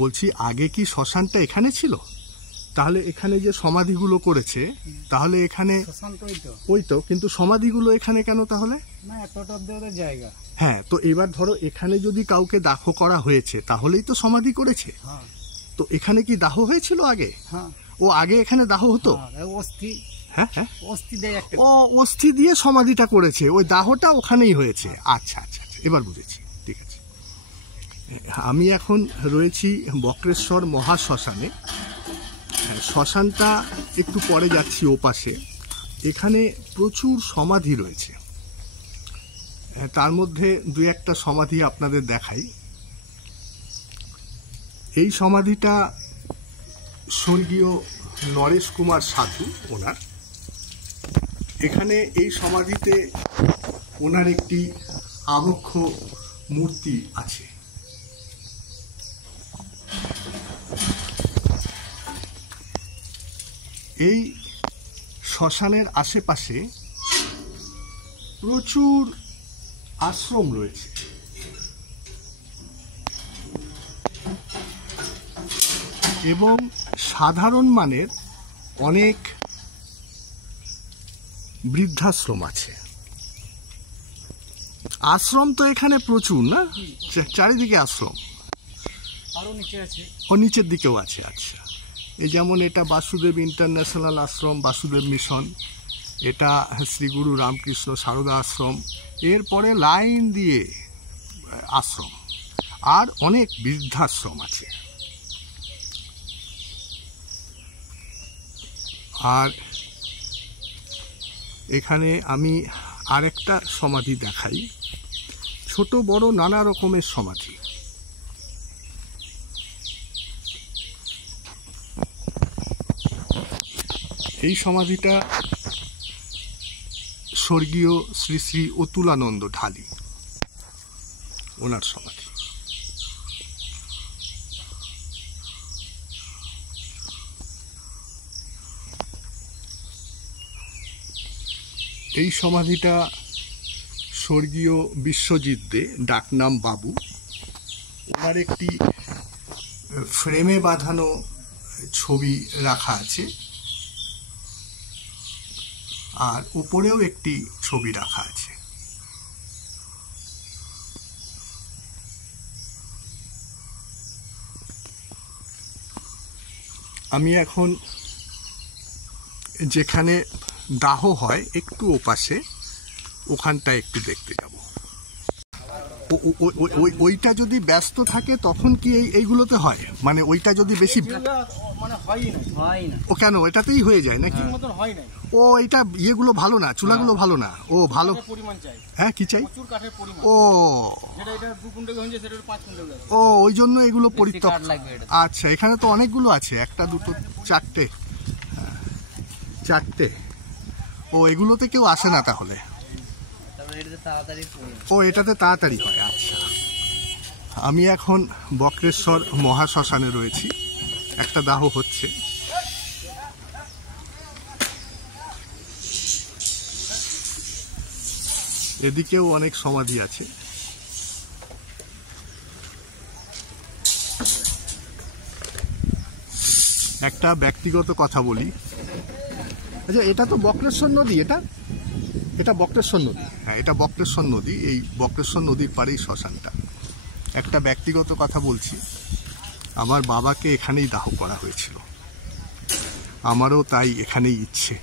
বলছি আগে কি শ্মশানটা এখানে ছিল? তাহলে এখানে যে সমাধিগুলো করেছে তাহলে এখানে ওই তো, কিন্তু সমাধিগুলো এখানে কেন তাহলে? না, এতটা ওদের জায়গা। হ্যাঁ, তো এবার ধরো এখানে যদি কাউকে দাহ করা হয়েছে তাহলেই তো সমাধি করেছে। তো এখানে কি দাহ হয়েছিল আগে? ও আগে এখানে দাহ হতো? অস্থি, হ্যাঁ হ্যাঁ, অস্থি দেয় একটা, ও অস্থি দিয়ে সমাধিটা করেছে, ওই দাহটা ওখানেই হয়েছে। আচ্ছা আচ্ছা আচ্ছা, এবার বুঝেছি, ঠিক আছে। আমি এখন রয়েছি বক্রেশ্বর মহাশ্মশানে। শ্মশানটা একটু পরে যাচ্ছি ওপাশে। এখানে প্রচুর সমাধি রয়েছে, তার মধ্যে দু একটা সমাধি আপনাদের দেখাই। এই সমাধিটা স্বর্গীয় নরেশ কুমার সাধু ওনার। এখানে এই সমাধিতে ওনার একটি আবক্ষ মূর্তি আছে। এই শ্মশানের আশেপাশে প্রচুর আশ্রম রয়েছে, এবং সাধারণ মানের অনেক বৃদ্ধাশ্রম আছে। আশ্রম তো এখানে প্রচুর, না? চারিদিকে আশ্রম, আরো নিচে আছে, ও নিচের দিকেও আছে। আচ্ছা, এই যেমন এটা বাসুদেব ইন্টারন্যাশনাল আশ্রম, বাসুদেব মিশন, এটা শ্রী গুরু রামকৃষ্ণ সারদা আশ্রম, এরপরে লাইন দিয়ে আশ্রম, আর অনেক বৃদ্ধাশ্রম আছে। আর এখানে আমি আরেকটা সমাধি দেখাই, ছোট বড় নানা রকমের সমাধি। এই সমাধিটা স্বর্গীয় শ্রী শ্রী অতুলানন্দ ঢালি, ওনার সমাধি। এই সমাধিটা স্বর্গীয় বিশ্বজিৎ দে, ডাকনাম বাবু, ওনার একটি ফ্রেমে বাঁধানো ছবি রাখা আছে, আর উপরেও একটি ছবি রাখা আছে। আমি এখন যেখানে দাহ হয় একটু ওপাশে, ওখানটা একটু দেখতে যাব। ওইটা যদি ব্যস্ত থাকে তখন কি এইগুলোতে হয়? মানে ওইটা যদি বেশি ও কেন এটাতেই হয়ে যায় নাকি? ও এটা ইয়েগুলো ভালো না, চুলাগুলো ভালো না। ও ভালো, হ্যাঁ কি চাই? ও ও ওই জন্য এগুলো পরিত্যক্ত। আচ্ছা, এখানে তো অনেকগুলো আছে, একটা দুটো চারটে। ও এগুলোতে কেউ আসে না তাহলে? ও এটাতে তাড়াতাড়ি হয়। আচ্ছা, আমি এখন বক্রেশ্বর মহাশ্মশানে রয়েছি, একটা দাহ হচ্ছে। এদিকেও অনেক সমাধি আছে। একটা ব্যক্তিগত কথা বলি। আচ্ছা, এটা তো বক্রেশ্বর নদী, এটা বক্রেশ্বর নদী। হ্যাঁ, এটা বক্রেশ্বর নদী। এই বক্রেশ্বর নদীর পাড়েই শ্মশানটা। একটা ব্যক্তিগত কথা বলছি, আমার বাবাকে এখানেই দাহ করা হয়েছিল, আমারও তাই এখানেই ইচ্ছে।